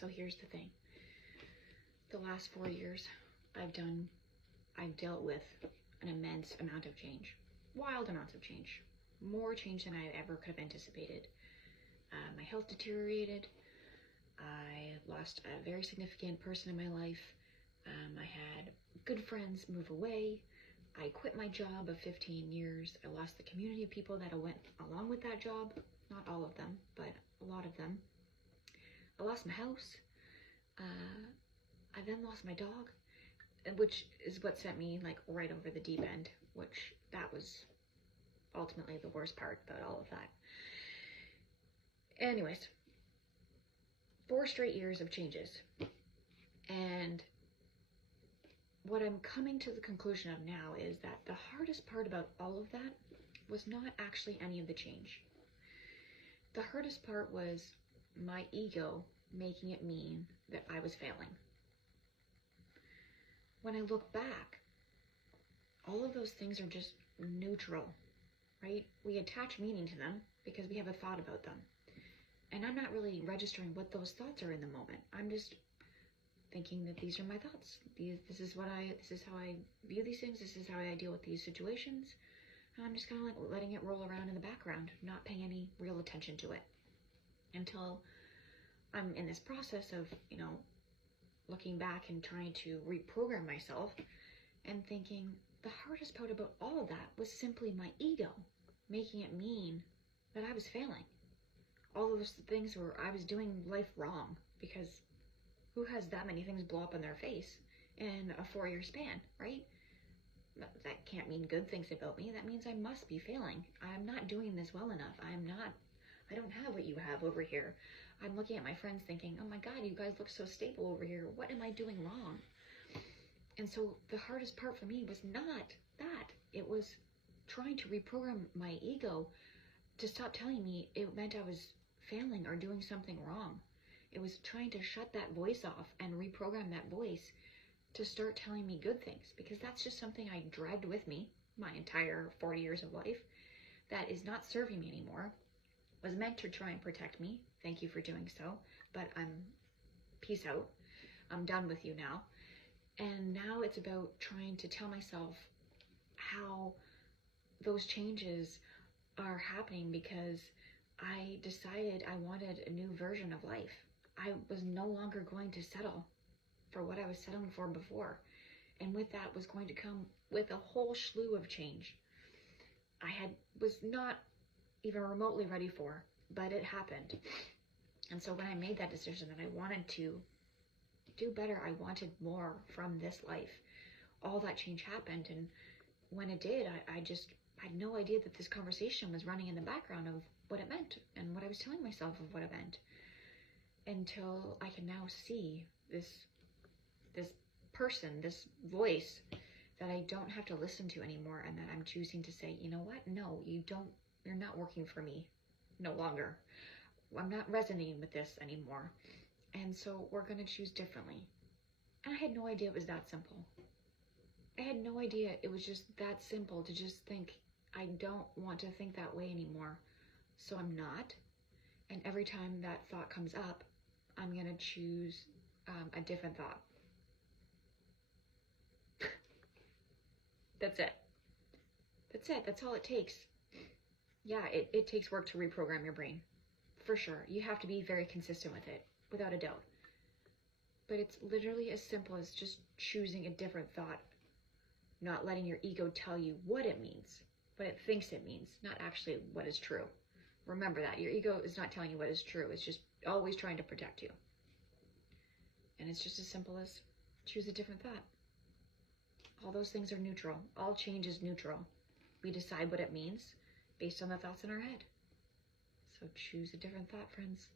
So here's the thing. The last 4 years, I've dealt with an immense amount of change. Wild amounts of change. More change than I ever could have anticipated. My health deteriorated. I lost a very significant person in my life. I had good friends move away. I quit my job of 15 years. I lost the community of people that went along with that job. Not all of them, but a lot of them. I lost my house. I then lost my dog, which is what sent me like right over the deep end, which that was ultimately the worst part about all of that. Anyways, 4 straight years of changes. And what I'm coming to the conclusion of now is that the hardest part about all of that was not actually any of the change. The hardest part was my ego making it mean that I was failing. When I look back, all of those things are just neutral, right? We attach meaning to them because we have a thought about them. And I'm not really registering what those thoughts are in the moment. I'm just thinking that these are my thoughts. This is how I view these things. This is how I deal with these situations. And I'm just kind of like letting it roll around in the background, not paying any real attention to it until I'm in this process of, looking back and trying to reprogram myself and thinking the hardest part about all of that was simply my ego making it mean that I was failing. All those things where I was doing life wrong, because who has that many things blow up in their face in a 4-year span, right? That can't mean good things about me. That means I must be failing. I'm not doing this well enough. I don't have what you have over here. I'm looking at my friends thinking, oh my God, you guys look so stable over here. What am I doing wrong? And so the hardest part for me was not that. It was trying to reprogram my ego to stop telling me it meant I was failing or doing something wrong. It was trying to shut that voice off and reprogram that voice to start telling me good things, because that's just something I dragged with me my entire 40 years of life that is not serving me anymore. Was meant to try and protect me. Thank you for doing so, but peace out. I'm done with you now. And now it's about trying to tell myself how those changes are happening because I decided I wanted a new version of life. I was no longer going to settle for what I was settling for before. And with that was going to come with a whole slew of change I was not even remotely ready for, but it happened. And so when I made that decision that I wanted to do better, I wanted more from this life, all that change happened. And when it did, I had no idea that this conversation was running in the background of what it meant and what I was telling myself of what it meant, until I can now see this person, this voice that I don't have to listen to anymore, and that I'm choosing to say, you know what? No, you're not working for me no longer. I'm not resonating with this anymore. And so we're going to choose differently. And I had no idea it was that simple. I had no idea it was just that simple to just think, I don't want to think that way anymore. So I'm not. And every time that thought comes up, I'm going to choose a different thought. That's it. That's it. That's all it takes. Yeah, it takes work to reprogram your brain. For sure. You have to be very consistent with it, without a doubt. But it's literally as simple as just choosing a different thought. Not letting your ego tell you what it means, what it thinks it means, not actually what is true. Remember that. Your ego is not telling you what is true. It's just always trying to protect you. And it's just as simple as choose a different thought. All those things are neutral. All change is neutral. We decide what it means based on the thoughts in our head. So choose a different thought, friends.